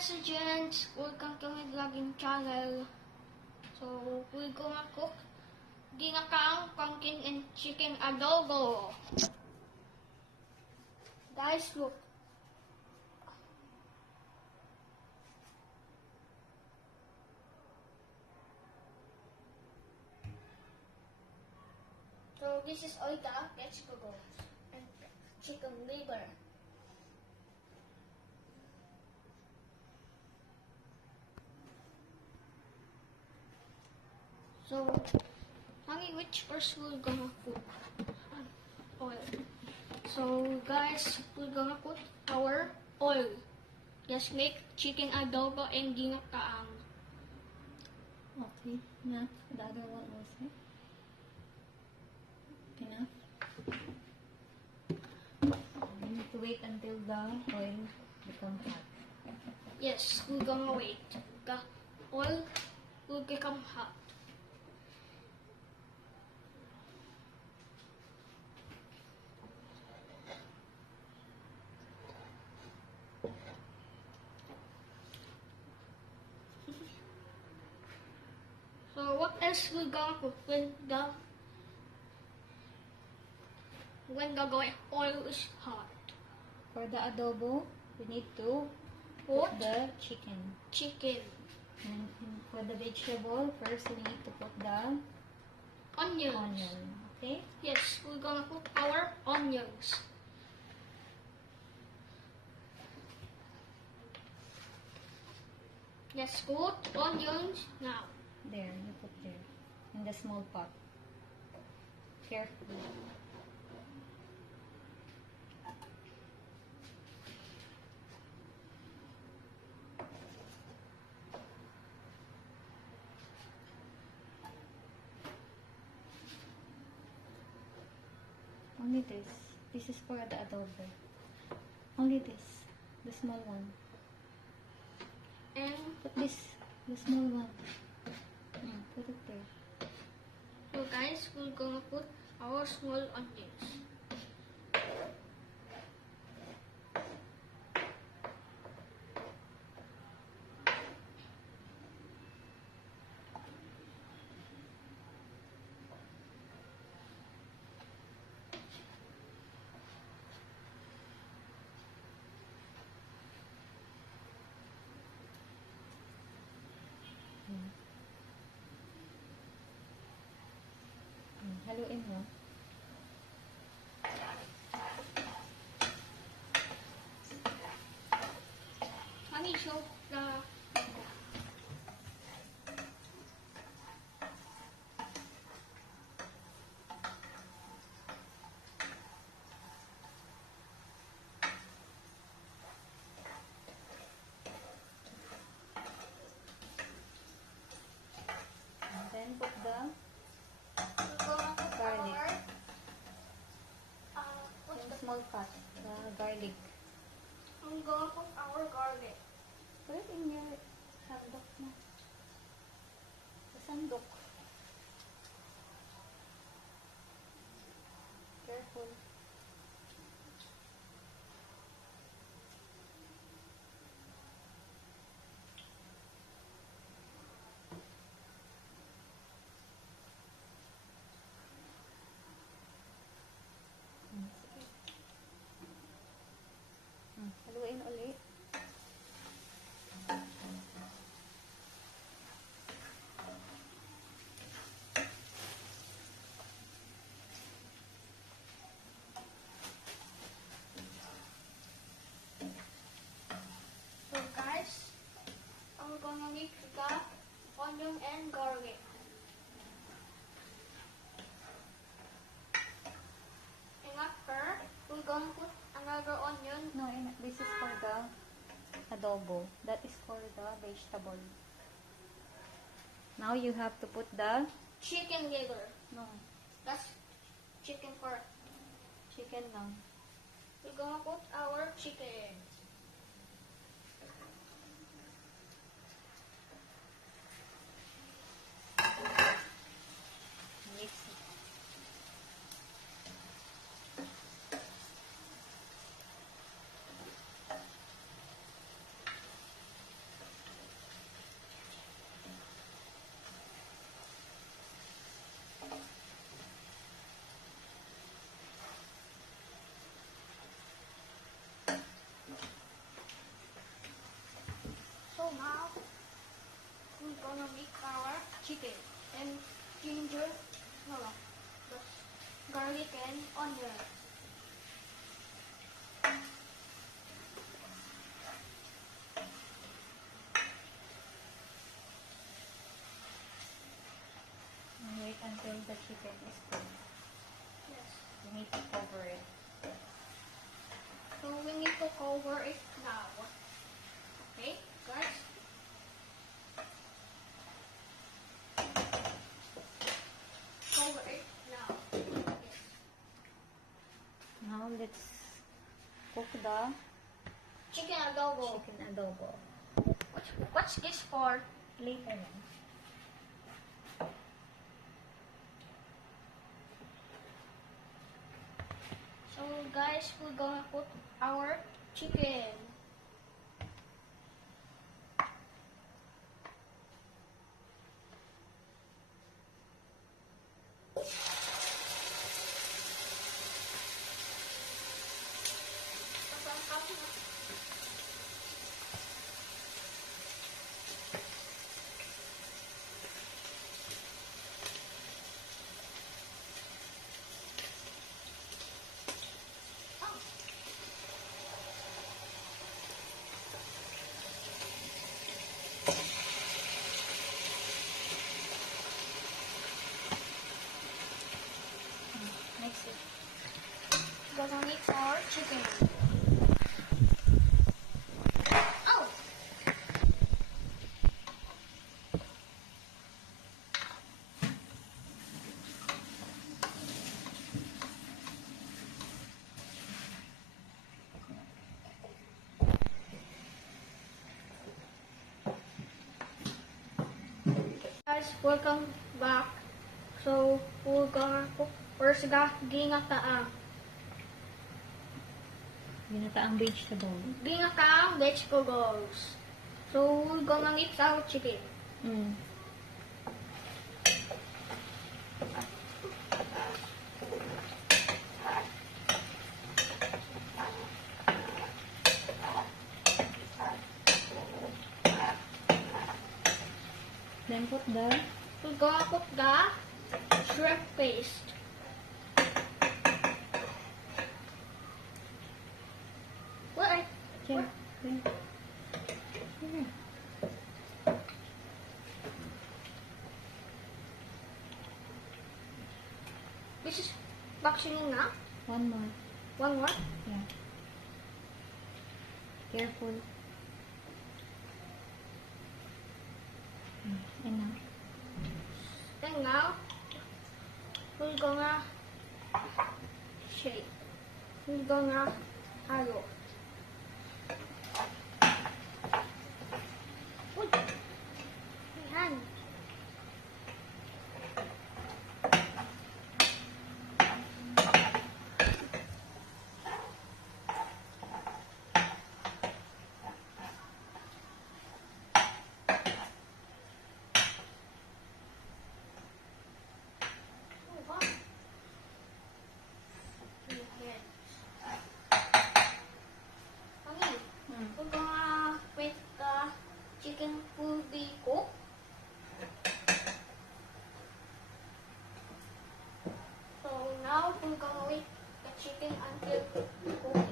Gents, welcome to my vlogging channel. So, we're gonna cook ginakaang pumpkin and chicken adobo. Guys, look. So, this is all the vegetables and chicken liver. So, honey, which first we're gonna cook? Oil. So, guys, we're gonna put our oil. Just make chicken adobo and ginakaang. Okay, enough. The other one also. Enough. You need to wait until the oil becomes hot. Yes, we're gonna wait. The oil will become hot. So what else we gonna cook when the oil is hot? For the adobo, we need to Put put the chicken. chicken, And for the vegetable, first we need to put the onions. onion. Okay? Yes, we're gonna put our onions. Let's put onions now. There, you put there. In the small pot. Carefully. Only this. This is for the adobo. Only this. The small one. And Put this. The small one. Put it there. so guys, we're gonna put our small onions. Haluin mo. Honey, show the And then put the we're gonna put Garlic. what's in the small pot. The garlic. I'm gonna put our garlic. Put it in your sandok mo. The sandok. Careful. Sige. Haluin ulit. So guys, I'm gonna mix the onion and garlic. And after, we're gonna put another onion. No, this is for the adobo. That is for the vegetable. Now you have to put the Chicken liver. no That's chicken for. chicken now. We're gonna put our chicken. Mix it. gonna make our chicken and ginger, no, that's garlic and onion. Wait until the chicken is cooked. Yes. You need to cover it. So we need to cover it now. Okay, guys? Cover it now. Yes. Now let's cook the Chicken adobo. chicken adobo. What's this for? Later on. So guys, we're gonna put our chicken. Mix it. Gonna mix our chicken. Oh! Guys, welcome back. So, we're gonna cook first the ginataang. Ginataang vegetable. Ginataang vegetables. So, we're gonna mix our chicken. Mm. Then put the We're gonna put the shrimp paste. What? chicken. Then here. This is boxing na. One more. One more. Yeah. Careful. Enough. And now, we're gonna shake. We're gonna halo. Uy! Ayan. Oh, wow. Ayan. Mami, we're gonna wait the chicken will be cooked. So now we're gonna wait the chicken until cooked.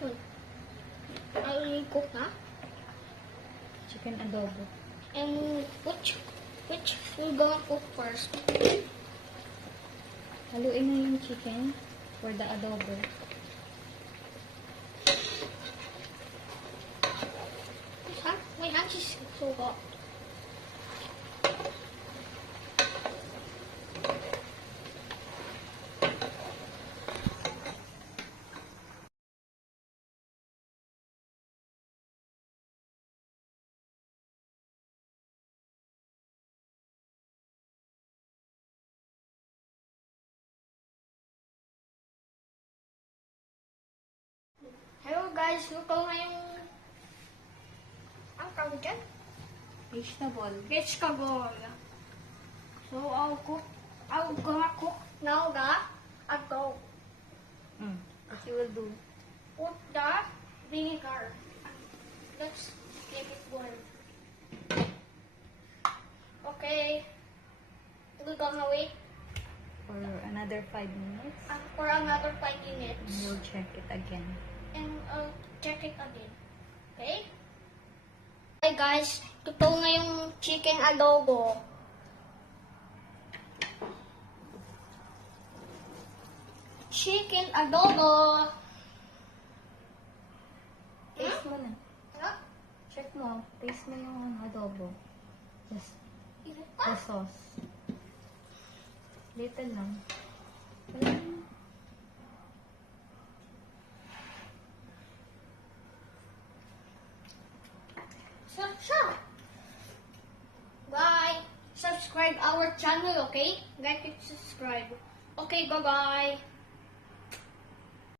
Yun. Ay, cook na. Chicken adobo. And which we're gonna cook first? Haluin na yung chicken for the adobo. My hands is so hot. guys, luto na yung... Ang tawag dyan? Vegetable. Vegetable. So, I'll gonna cook now the adobo. What you will do? Put the vinegar. Let's keep it boil. Okay. We're gonna wait For another 5 minutes. for another 5 minutes. And you'll check it again. And I'll check it again. Okay? Hey guys, ito na yung chicken adobo. Chicken adobo. Taste mo na. Huh? Check mo. Taste mo yung adobo. Just Is it the that? sauce. Little lang. Wala na. Sure. Bye. Subscribe our channel, okay? Like and subscribe. Okay, bye-bye.